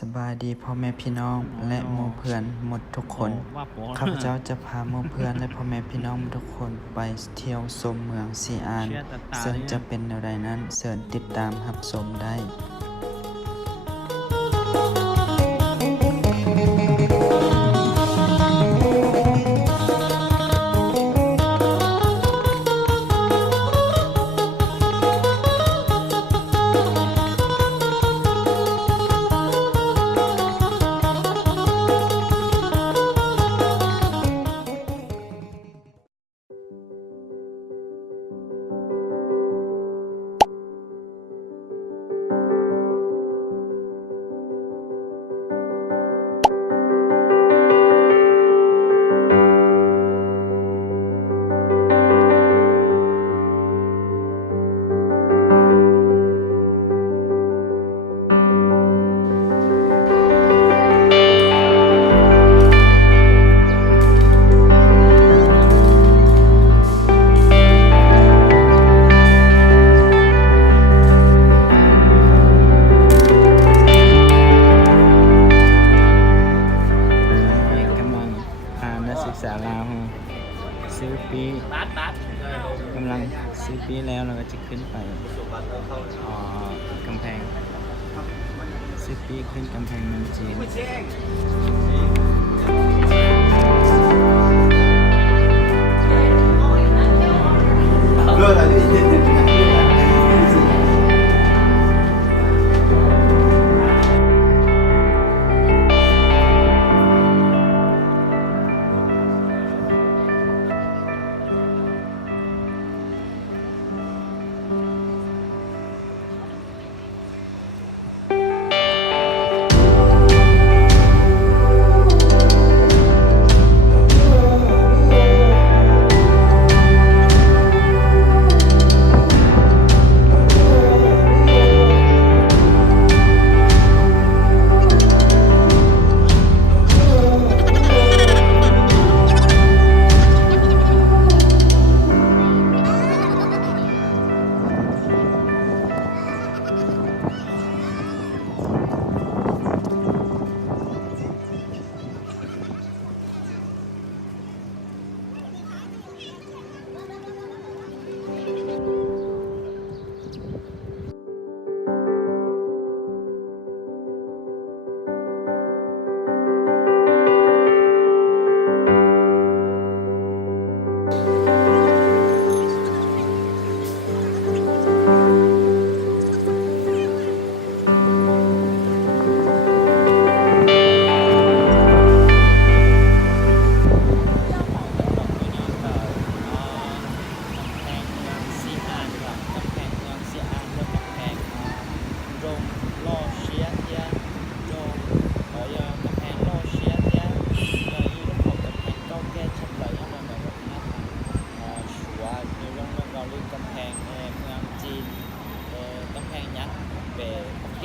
สบายดีพ่อแม่พี่น้องและหมู่เพื่อนหมดทุกคนข้าพเจ้าจะพาหมู่เพื่อนและพ่อแม่พี่น้องทุกคนไปเที่ยวชมเมืองซีอานซึ่งจะเป็นแนวใดนั้นเชิญติดตามรับชมได้ซื้อปีกำลังซื้อปีแล้วเราก็จะขึ้นไปกำแพงซื้อปีขึ้นกำแพงเมืองจีน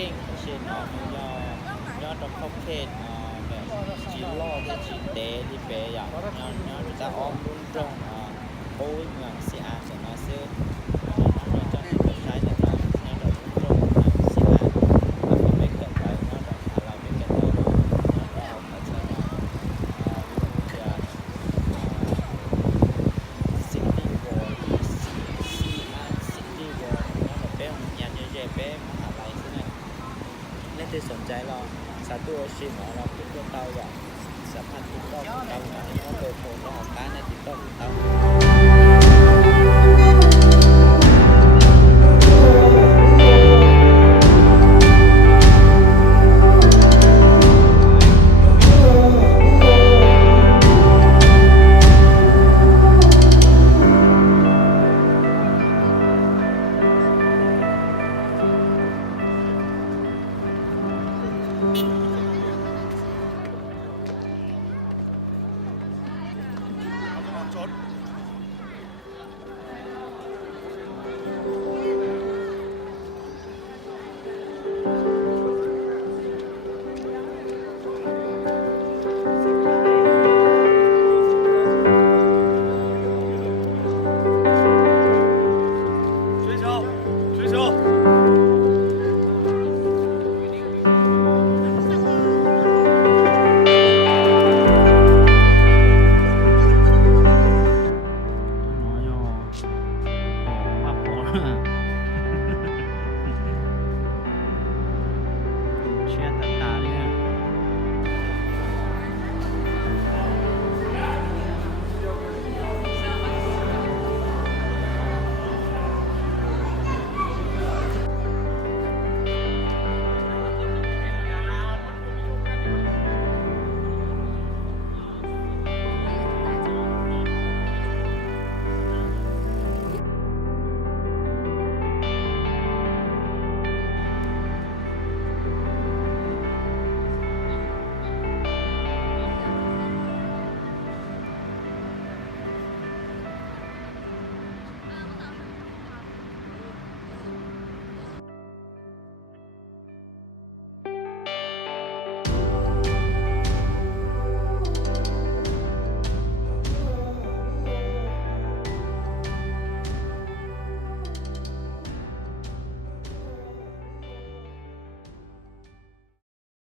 เก่งเช่นย่อดอกข้าวเค็ดแบบจีโร่ที่จีเตที่เปย์อย่างย่อจะอ้อมรุ่นตรงโอ้ยเมืองซีอาร์จะมาซื้อเราจะใช้แต่ละย่อดอกรุ่นตรงซีอาร์เราไม่เกิดไปย่อดอกเราไม่เกิดไปย่อดอกเราจะซิตี้วอลซีอาร์ซิตี้วอลย่อดอกเป้ยันเย่เป้มหาลัยที่ไหนเล่นที่สนใจเราสาตัวชิมเราเป็นตัวเตาแบบสัมผัสติดต่อเตาไหนก็เบอร์โทรเราออกการในติดต่อเตา亲爱的。